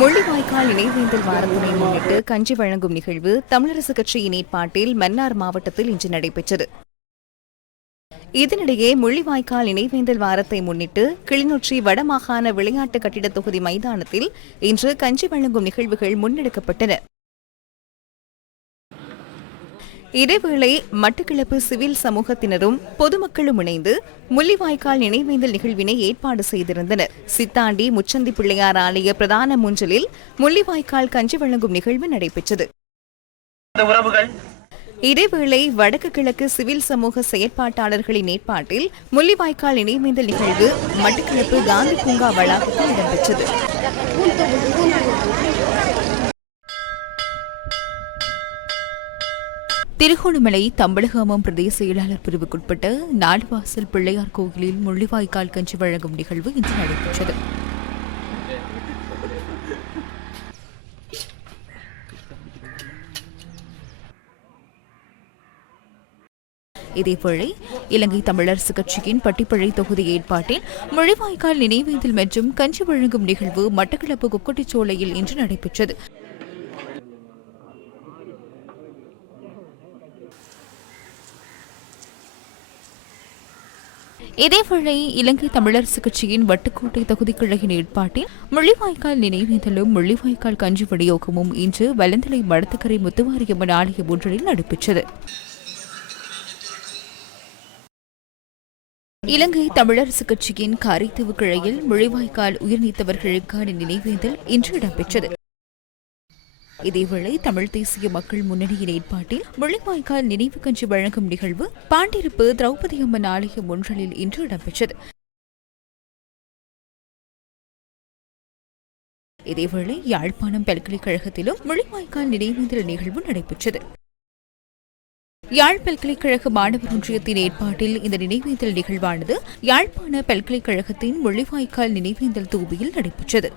முள்ளிவாய்க்கால் நினைவேந்தல் வாரத்தினை முன்னிட்டு கஞ்சி வழங்கும் நிகழ்வு தமிழரசு கட்சியின் ஏற்பாட்டில் மன்னார் மாவட்டத்தில் இன்று நடைபெற்றது. இதனிடையே முள்ளிவாய்க்கால் நினைவேந்தல் வாரத்தை முன்னிட்டு கிளிநொச்சி வடமாகாண விளையாட்டு கட்டிட தொகுதி மைதானத்தில் இன்று கஞ்சி வழங்கும் நிகழ்வுகள் முன்னெடுக்கப்பட்டன. இதேவேளை மட்டக்களப்பு சிவில் சமூகத்தினரும் பொதுமக்களும் இணைந்து முள்ளிவாய்க்கால் நினைவேந்தல் நிகழ்வினை ஏற்பாடு செய்திருந்தனர். சித்தாண்டி முச்சந்தி பிள்ளையார் ஆலய பிரதான முஞ்சலில் முள்ளிவாய்க்கால் கஞ்சி வழங்கும் நிகழ்வு நடைபெற்றது. இதேவேளை வடக்கு கிழக்கு சிவில் சமூக செயற்பாட்டாளர்களின் ஏற்பாட்டில் முள்ளிவாய்க்கால் நினைவேந்தல் நிகழ்வு மட்டக்களப்பு காந்தி பூங்கா வளாகத்தில் இடம்பெற்றது. திருகோணமலை தம்பளகாமம் பிரதேச செயலாளர் பிரிவுக்குட்பட்ட நாடுவாசல் பிள்ளையார் கோயிலில் முள்ளிவாய்க்கால் கஞ்சி வழங்கும் நிகழ்வு இன்று நடைபெற்றது. இதேவேளை இலங்கை தமிழரசு கட்சியின் பட்டிப்பழை தொகுதி ஏற்பாட்டில் முள்ளிவாய்க்கால் நினைவேந்தல் மற்றும் கஞ்சி வழங்கும் நிகழ்வு மட்டக்களப்பு குக்கட்டிச்சோலையில் இன்று நடைபெற்றது. இதேவேளை இலங்கை தமிழரசு கட்சியின் வட்டுக்கோட்டை தொகுதி கிழக்கின் ஏற்பாட்டில் முள்ளிவாய்க்கால் நினைவேந்தலும் முள்ளிவாய்க்கால் கஞ்சி விநியோகமும் இன்று வலந்தலை மடத்துக்கரை முத்துமாரியம்மன் ஆலயம் ஒன்றில் நடைபெற்றது. இலங்கை தமிழரசு கட்சியின் காரைத்தீவு கிளையில் முள்ளிவாய்க்கால் உயிர்நீத்தவர்களுக்கான நினைவேந்தல் இன்று இடம்பெற்றது. இதேவேளை தமிழ் தேசிய மக்கள் முன்னணியின் ஏற்பாட்டில் முள்ளிவாய்க்கால் நினைவு கஞ்சி வழங்கும் நிகழ்வு பாண்டிருப்பு திரௌபதி அம்மன் ஆலயம் ஒன்றலில் இன்று இடம்பெற்றது. இதேவேளை யாழ்ப்பாணம் பல்கலைக்கழகத்திலும் முள்ளிவாய்க்கால் நினைவேந்தல் நிகழ்வு நடைபெற்றது. யாழ் பல்கலைக்கழக மாணவர் ஒன்றியத்தின் ஏற்பாட்டில் இந்த நினைவேந்தல் நிகழ்வானது யாழ்ப்பாண பல்கலைக்கழகத்தின் முள்ளிவாய்க்கால் நினைவேந்தல் தூபியில் நடைபெற்றது.